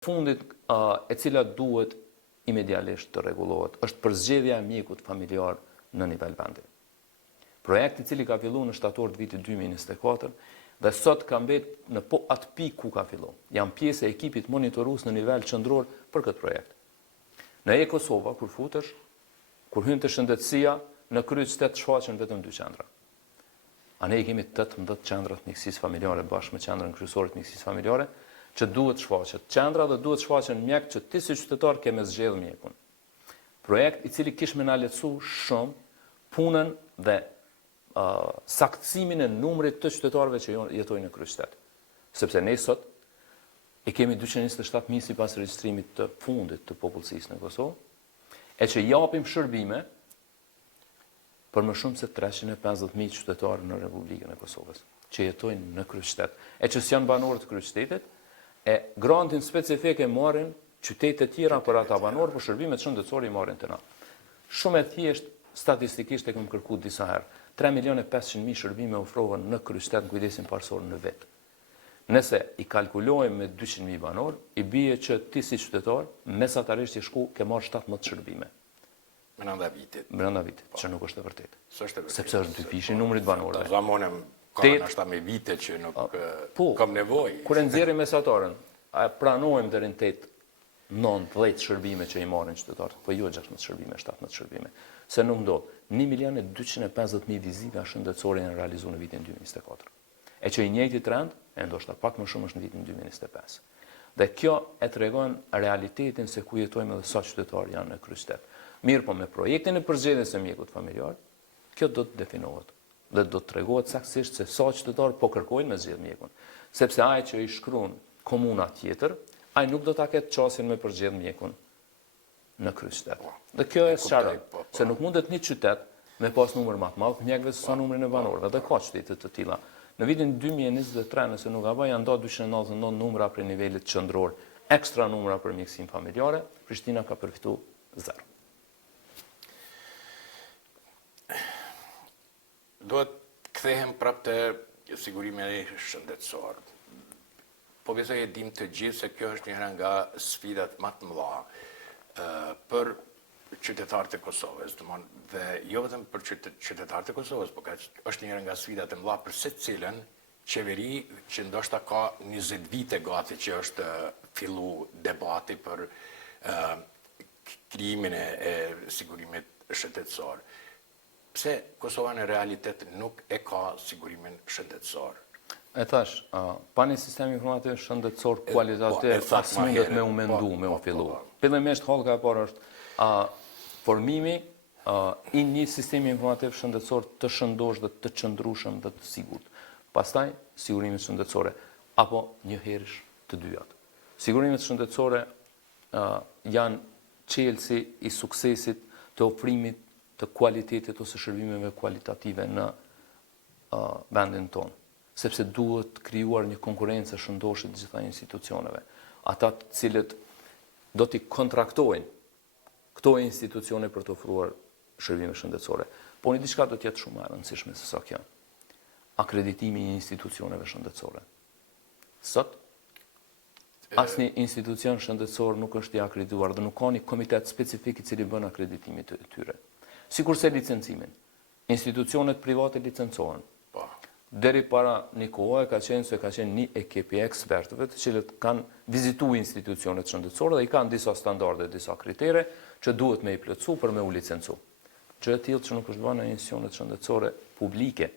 fundit e cila duhet imedialisht të rregullohet është përzgjedhja e mjekut familjar në nivel vendi. Projekti i cili ka filluar në shtator të vitit 2024 dhe sot ka mbetë në atë pikë ku ka filluar. Jam pjesë e ekipit monitorues në nivel qendror për këtë projekt. Në e-Kosova kur futesh, kur hyn te shëndetësia, në kryeqytet shfaqen vetëm 2 qendra. A ne kemi 18 qendra të mjekësisë familjare bashkë me qendrën kryesore të mjekësisë familjare, që duhet shfaqet qendra dhe duhet shfaqen mjek që ti si qytetar ke me zgjedh mjekun. Projekt i cili kish me na lehtësu shumë punën dhe saktësimin e numrit të qytetarëve që jetojnë në kryeqytet. Sepse ne sot e kemi 227.000 sipas regjistrimit të fundit të popullsisë në Kosovë, e që japim shërbime për më shumë se 350.000 qytetarë në Republikën e Kosovës, që jetojnë në kryeqytet, e që s'janë banorë të kryeqytetit, e grantin specifik e marrin qytetet tjera për ata banorë, për shërbimet shëndetësore i marrin të na. Shumë e thjesht, statistikisht e kemë kërkuar disa herë, 3.500.000 shërbime ofrohen në kryeqytet në kujdesin parësor në vit. Nëse i kalkulojmë me 200.000 banorë, i bie që ti si qytetar, mesatarisht i shku ke marrë 17 shërbime. Brenda vitit, që nuk është e vërtetë. Sepse është 2 pishin numrit banorëve. Zamonem ka nashta me vite që nuk kam nevojë. Kur e nxjerrim mesatarën, pranojmë deri në 8-9-10 shërbime që i marrin qytetarët, po jo 16 shërbime, 17 shërbime. Se nuk ndodh. 1.250.000 vizita shëndetësore janë realizuar në vitin 2024. E që i njëjti trend, e ndoshta pak më shumë është në vitin 2025. Dhe kjo e tregon realitetin se ku jetojmë dhe sa qytetarë janë në kryeqytet. Mirë po me projektin e përzgjedhjes së mjekut familjar, kjo do të definohet dhe do të tregohet saktësisht se sa qytetarë po kërkojnë me zgjedh mjekun. Sepse ai që i shkruan komuna tjetër, ai nuk do ta ketë çastin me përzgjedh mjekun në kryeqytet. Dhe kjo e sqaroj, se nuk mundet një qytet me pas numër më të madh mjekëve se sa numrin e banorëve, dhe ka qytete të tilla. Në vitin 2023, nëse nuk gaboj, janë nda 299 numra për nivelit qendror, ekstra numra për mjekësinë familjare, Prishtina ka përfitu 0. Do të kthehem prapë te sigurimi shëndetësor. Po besoj e dim të gjithë se kjo është njëra nga sfidat më të mëdha për qytetarët e Kosovës, dhe jo vetëm për qytetarët e Kosovës, por është njëra nga sfidat e mëdha për secilën qeveri që ndoshta ka 20 vite gati që është fillu debati për krijimin e sigurimit shëndetësor. Pse Kosova në realitet nuk e ka sigurimin shëndetësor? E thash, pa një sistem informativ shëndetësor kualitativ, as mundet me u mendu, me u fillu. Fillimisht hallka e parë është formimi i një sistemi informativ shëndetësor të shëndosh dhe të qëndrueshëm dhe të sigurt. Pastaj sigurimet shëndetësore, apo njëherësh të dyjat. Sigurimet shëndetësore janë çelësi i suksesit të ofrimit të kualitetit ose shërbimeve kualitative në vendin tonë. Sepse duhet krijuar një konkurrencë shëndoshe të gjitha institucioneve. Ata të cilët do t'i kontraktojnë këto institucione për të ofruar shërbime shëndetësore. Po një diçka do të jetë shumë e rëndësishme se sa kjo. Akreditimi i institucioneve shëndetësore. Sot, asnjë institucion shëndetësor nuk është i akredituar dhe nuk ka një komitet specifik i cili bën akreditimin e tyre. Sikurse licencimin. Institucionet private licencohen. Deri para një kohë ka qenë një ekip i ekspertëve të cilët kanë vizituar institucionet shëndetësore dhe i kanë disa standarde, disa kritere që duhet me i plotësu për me u licencu. Gjë e tillë që nuk është bërë në institucionet shëndetësore publike